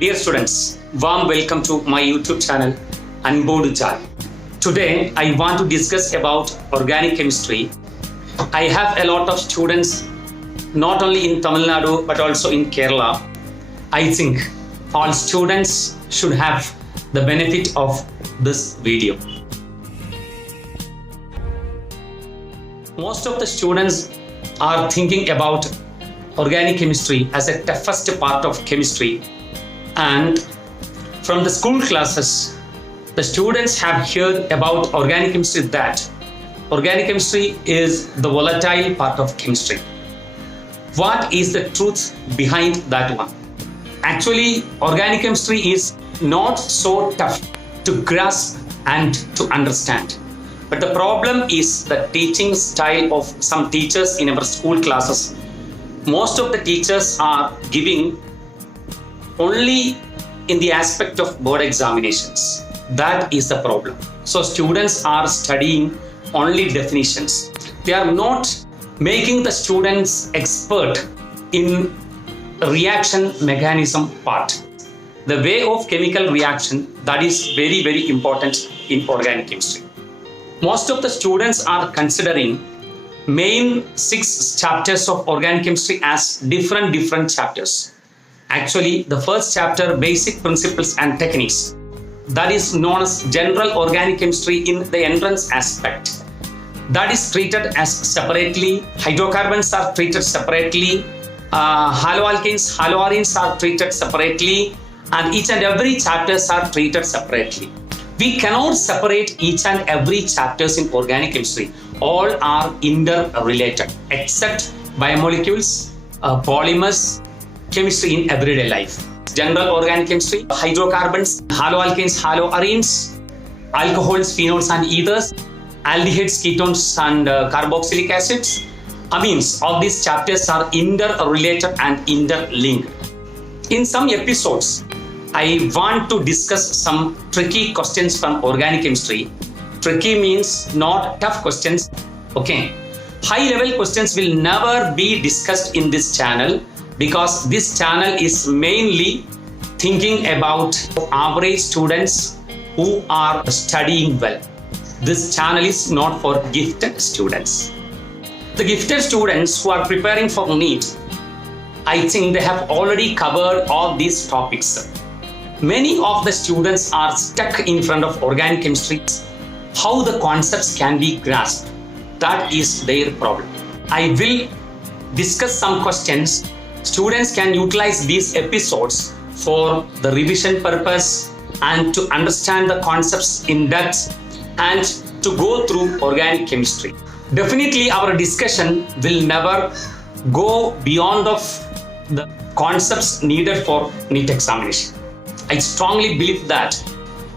Dear students, warm welcome to my YouTube channel Anbodu JAL. Today I want to discuss about organic chemistry. I have a lot of students not only in Tamilnadu but also in Kerala. I think all students should have the benefit of this video. Most of the students are thinking about organic chemistry as a toughest part of chemistry, and from the school classes the students have heard about organic chemistry, that organic chemistry is the volatile part of chemistry. What is the truth behind that one? Actually, organic chemistry is not so tough to grasp and to understand. But the problem is the teaching style of some teachers in our school classes. Most of the teachers are giving only in the aspect of board examinations. That is the problem. So students are studying only definitions. They are not making the students expert in reaction mechanism part. The way of chemical reaction, that is very, very important in organic chemistry. Most of the students are considering main 6 chapters of organic chemistry as different chapters. Actually, the first chapter, basic principles and techniques, that is known as general organic chemistry in the entrance aspect. That is treated as separately. Hydrocarbons are treated separately. Haloalkanes, haloarenes are treated separately, and each and every chapters are treated separately. We cannot separate each and every chapters in organic chemistry. All are interrelated except biomolecules, polymers, chemistry in everyday life. General organic chemistry, hydrocarbons, haloalkanes, haloarenes, alcohols, phenols and ethers, aldehydes, ketones and carboxylic acids, amines. All these chapters are interrelated and interlinked. In some episodes, I want to discuss some tricky questions from organic chemistry. Tricky means not tough questions. Okay. High level questions will never be discussed in this channel, because this channel is mainly thinking about average students who are studying well. This channel is not for gifted students. The gifted students who are preparing for NEET, I think they have already covered all these topics. Many of the students are stuck in front of organic chemistry. How the concepts can be grasped, that is their problem. I will discuss some questions. Students can utilize these episodes for the revision purpose and to understand the concepts in depth and to go through organic chemistry. Definitely our discussion will never go beyond of the concepts needed for NEET examination. I strongly believe that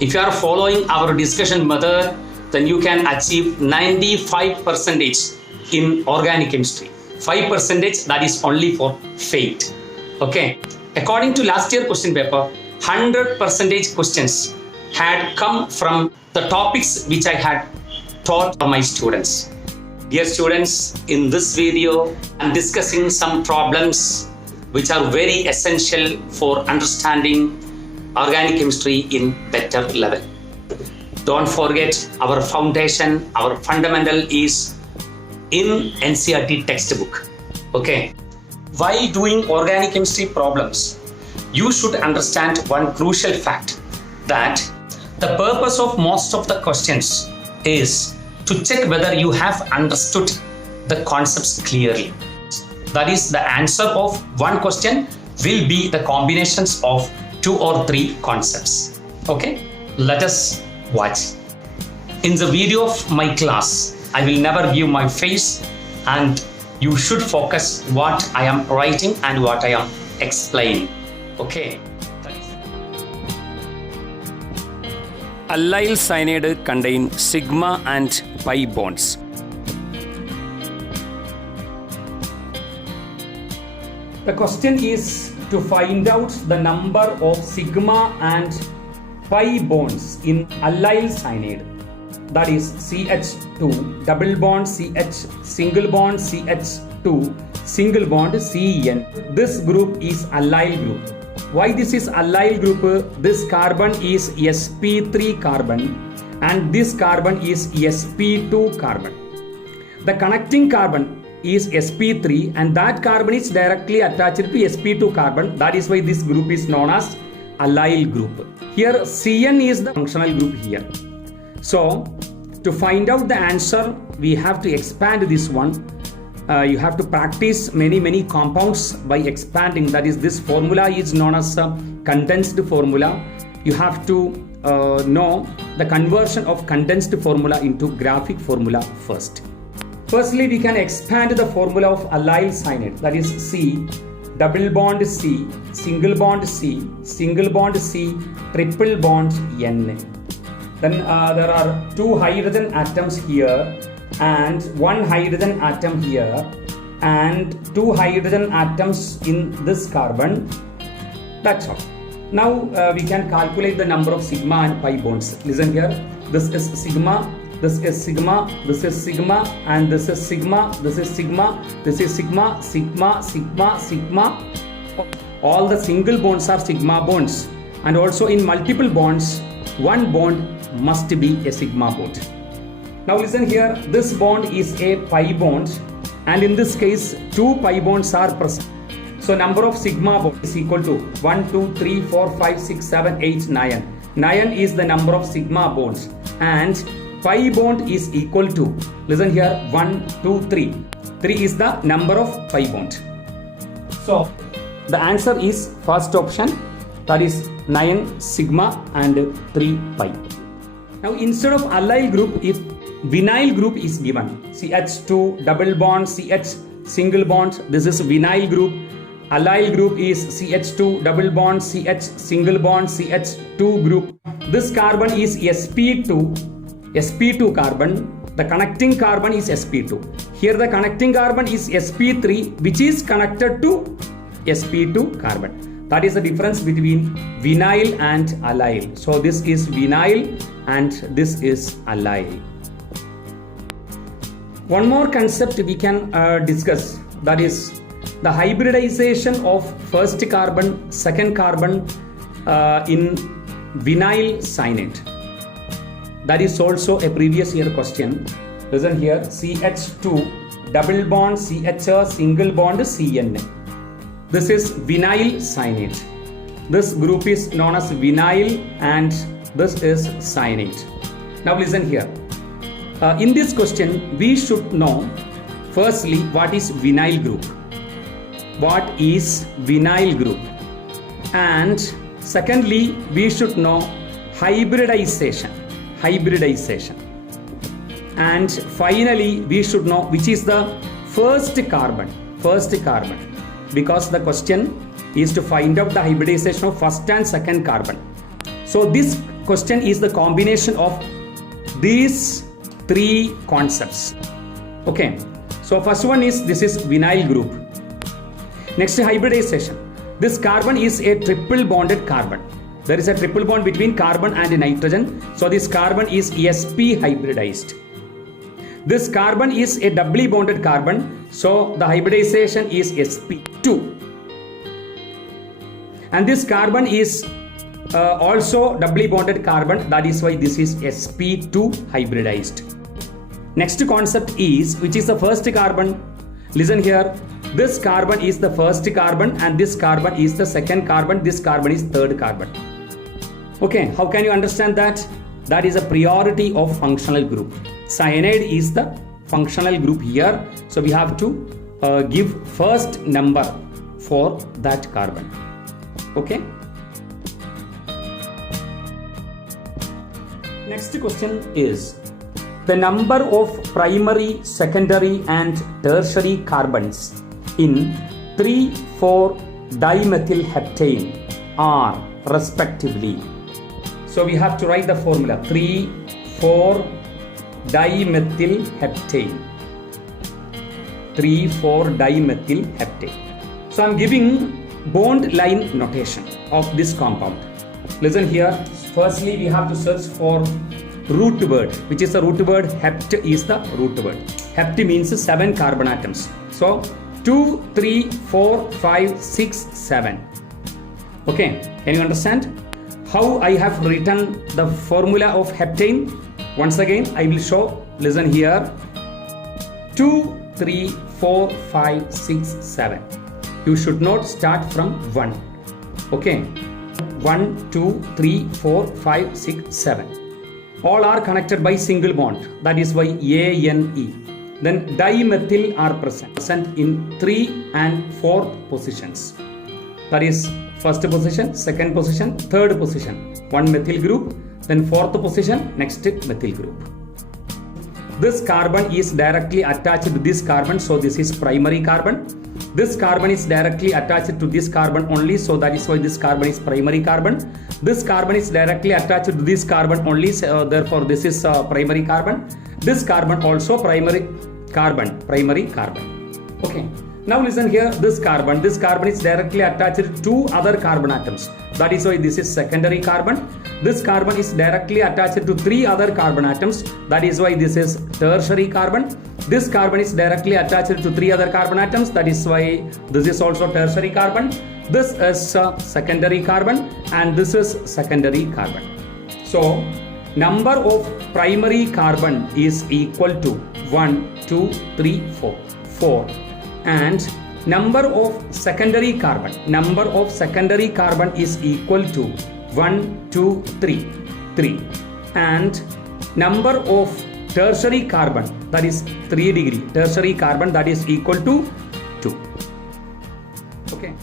if you are following our discussion method, then you can achieve 95% in organic chemistry. 5% that is only for faith. Okay. According to last year question paper, 100% questions had come from the topics which I had taught my students. Dear students, in this video, I'm discussing some problems which are very essential for understanding organic chemistry in better level. Don't forget, our foundation, our fundamental is in NCERT textbook. Okay. While doing organic chemistry problems, you should understand one crucial fact, that the purpose of most of the questions is to check whether you have understood the concepts clearly. That is, the answer of one question will be the combinations of 2 or 3 concepts. Okay, let us watch. In the video of my class, I will never give my face, and you should focus what I am writing and what I am explaining. Okay. Allyl cyanide contain sigma and pi bonds. The question is to find out the number of sigma and pi bonds in allyl cyanide. That is CH2 double bond CH single bond CH2 single bond CN. This group is allyl group. Why this is allyl group? This carbon is sp3 carbon and this carbon is sp2 carbon. The connecting carbon is sp3 and that carbon is directly attached to sp2 carbon. That is why this group is known as allyl group. Here Cn is the functional group here. So to find out the answer, we have to expand this one. You have to practice many compounds by expanding. That is, this formula is known as a condensed formula. You have to know the conversion of condensed formula into graphic formula first. Firstly, we can expand the formula of allyl cyanide. That is C, double bond C, single bond C, single bond C, triple bond N. Then there are two hydrogen atoms here and one hydrogen atom here and two hydrogen atoms in this carbon. That's all. Now we can calculate the number of sigma and pi bonds. Listen here. This is sigma, this is sigma, this is sigma, and this is sigma, this is sigma, this is sigma, sigma, sigma, sigma. All the single bonds are sigma bonds, and also in multiple bonds, one bond must be a sigma bond. Now listen here, this bond is a pi bond and in this case two pi bonds are present. So number of sigma bonds is equal to 1, 2, 3, 4, 5, 6, 7, 8, 9. 9 is the number of sigma bonds and pi bond is equal to, listen here, 1, 2, 3. 3 is the number of pi bond. So the answer is first option, that is 9 sigma and 3 pi. Now instead of allyl group, if vinyl group is given, CH2 double bond CH single bond, this is vinyl group. Allyl group is CH2 double bond CH single bond CH2 group. This carbon is sp2 carbon. The connecting carbon is sp2. Here the connecting carbon is sp3 which is connected to sp2 carbon. That is the difference between vinyl and allyl. So this is vinyl and this is allyl. One more concept we can discuss, that is the hybridization of first carbon, second carbon in vinyl cyanide. That is also a previous year question. Listen here, CH2 double bond CH single bond CN. This is vinyl cyanide. This group is known as vinyl and this is cyanide. Now listen here. In this question, we should know firstly what is vinyl group. What is vinyl group? And secondly, we should know hybridization. And finally, we should know which is the first carbon. Because the question is to find out the hybridization of first and second carbon. So this question is the combination of these three concepts. Okay, so first one is, this is vinyl group. Next, hybridization. This carbon is a triple bonded carbon. There is a triple bond between carbon and nitrogen. So this carbon is sp hybridized. This carbon is a doubly bonded carbon. So the hybridization is sp2. And this carbon is also doubly bonded carbon. That is why this is sp2 hybridized. Next concept is, which is the first carbon. Listen here, this carbon is the first carbon and this carbon is the second carbon. This carbon is third carbon. Okay, how can you understand that? That is a priority of functional group. Cyanide is the functional group here. So we have to give first number for that carbon. Okay. Next question is the number of primary, secondary and tertiary carbons in 3,4-dimethylheptane are respectively. So we have to write the formula 3,4-dimethylheptane. 3,4-dimethylheptane. So I'm giving bond line notation of this compound. Listen here. Firstly, we have to search for root word. Which is the root word? Hept is the root word. Hept means 7 carbon atoms. So 2, 3, 4, 5, 6, 7. Okay, can you understand how I have written the formula of heptane? Once again I will show. Listen here. 2, 3, 4, 5, 6, 7. You should not start from 1. Okay, 1, 2, 3, 4, 5, 6, 7. All are connected by single bond. That is why ANE. Then dimethyl are present in 3 and 4th positions. That is first position, second position, third position. One methyl group, then fourth position, next methyl group. This carbon is directly attached to this carbon, so this is primary carbon. This carbon is directly attached to this carbon only, so that is why this carbon is primary carbon. This carbon is directly attached to this carbon only, so therefore this is primary carbon. This carbon also primary carbon. Okay. Now listen here, this carbon is directly attached to other carbon atoms. That is why this is secondary carbon. This carbon is directly attached to 3 other carbon atoms. That is why this is tertiary carbon. This carbon is directly attached to 3 other carbon atoms. That is why this is also tertiary carbon. This is secondary carbon and this is secondary carbon. So number of primary carbon is equal to 1, 2, 3, 4. And number of secondary carbon is equal to 1, 2, 3. And number of tertiary carbon, that is 3 degree tertiary carbon, that is equal to 2. Okay.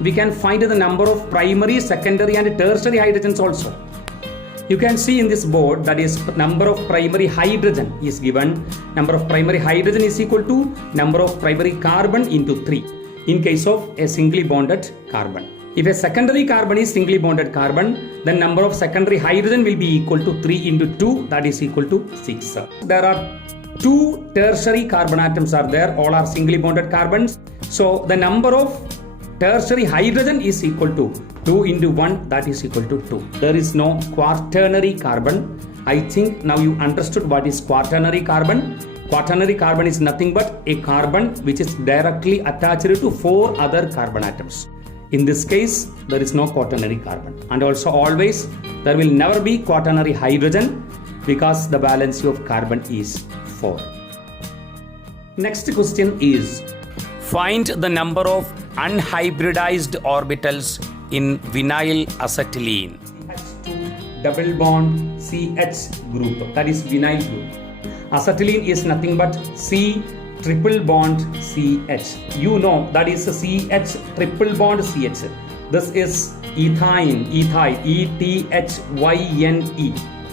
We can find the number of primary, secondary and tertiary hydrogens also. You can see in this board, that is number of primary hydrogen is given. Number of primary hydrogen is equal to number of primary carbon into 3 in case of a singly bonded carbon. If a secondary carbon is singly bonded carbon, then number of secondary hydrogen will be equal to 3 into 2, that is equal to 6. There are 2 tertiary carbon atoms are there, all are singly bonded carbons. So the number of tertiary hydrogen is equal to 2 into 1, that is equal to 2. There is no quaternary carbon. I think now you understood what is quaternary carbon. Quaternary carbon is nothing but a carbon which is directly attached to 4 other carbon atoms. In this case, there is no quaternary carbon. And also always, there will never be quaternary hydrogen because the valency of carbon is 4. Next question is, find the number of unhybridized orbitals in vinyl acetylene. CH2 double bond CH group, that is vinyl group. Acetylene is nothing but C triple bond CH. You know that is CH triple bond CH. This is ethyne, ETHYNE,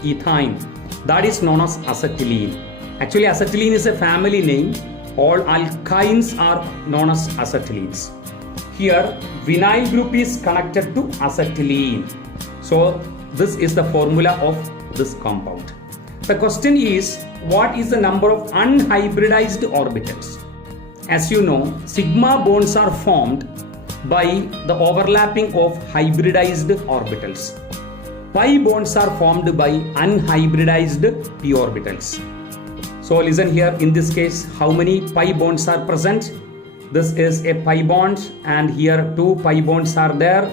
ethyne. That is known as acetylene. Actually, acetylene is a family name. All alkynes are known as acetylenes. Here, vinyl group is connected to acetylene. So, this is the formula of this compound. The question is, what is the number of unhybridized orbitals? As you know, sigma bonds are formed by the overlapping of hybridized orbitals. Pi bonds are formed by unhybridized p orbitals. So listen here, in this case, how many pi bonds are present? This is a pi bond and here 2 pi bonds are there.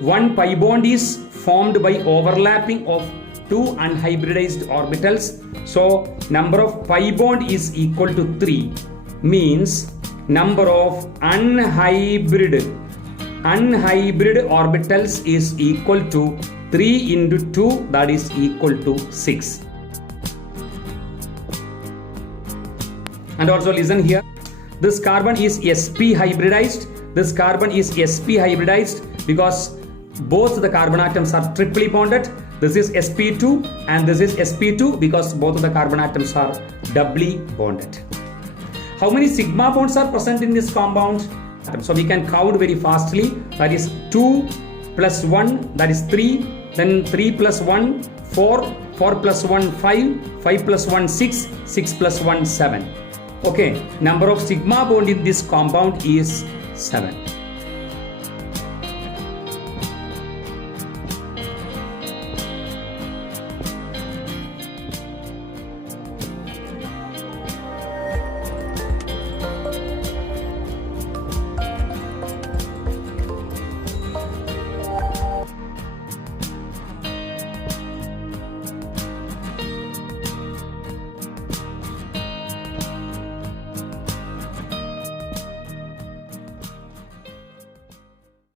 One pi bond is formed by overlapping of 2 unhybridized orbitals. So number of pi bond is equal to 3, means number of unhybrid orbitals is equal to 3 into 2, that is equal to 6. And also listen here, this carbon is sp hybridized. This carbon is sp hybridized because both the carbon atoms are triply bonded. This is sp2 and this is sp2 because both of the carbon atoms are doubly bonded. How many sigma bonds are present in this compound? So we can count very fastly. That is 2 plus 1, that is 3. Then 3 plus 1, 4. 4 plus 1, 5. 5 plus 1, 6. 6 plus 1, 7. Okay, number of sigma bond in this compound is 7.